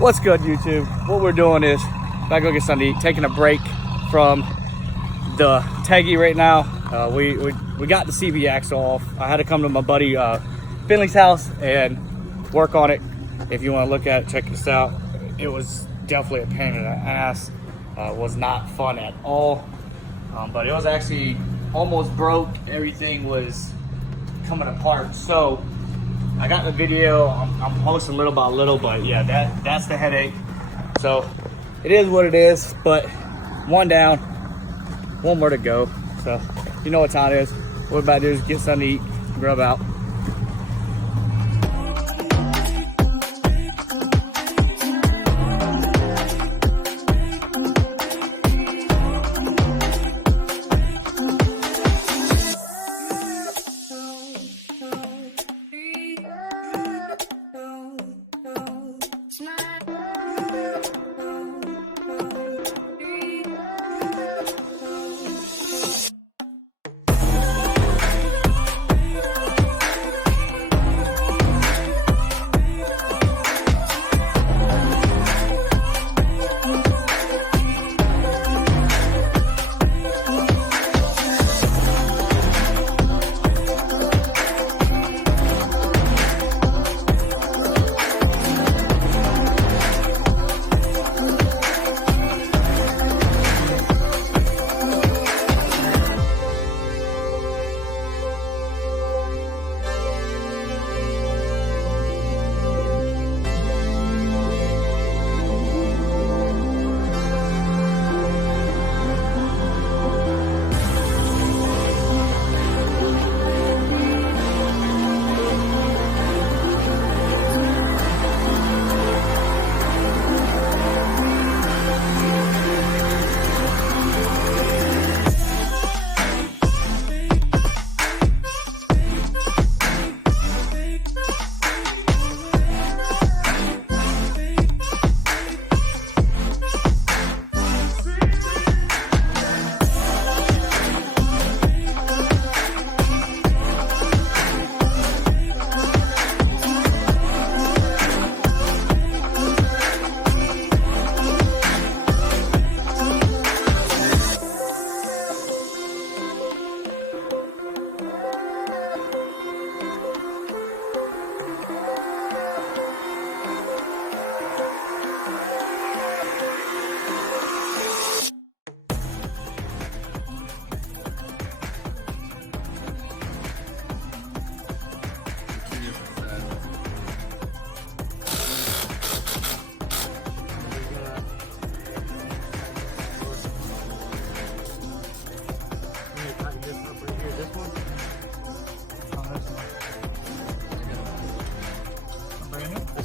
What's good, YouTube? What we're doing is back go get something to eat, taking a break from the Teggy right now. We got the CV axle off. I had to come to my buddy Finley's house and work on it. If you want to look at it, check this out. It was definitely a pain in the ass. Was not fun at all. But it was actually almost broke. Everything was coming apart. So I got the video. I'm posting little by little, but yeah, that's the headache. So it is what it is, but one down, one more to go. So you know what time it is. What we're about to do is get something to eat, grub out.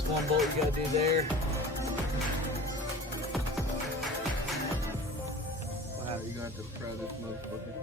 One bolt you gotta do there. Wow, you're gonna have to pry this motherfucker.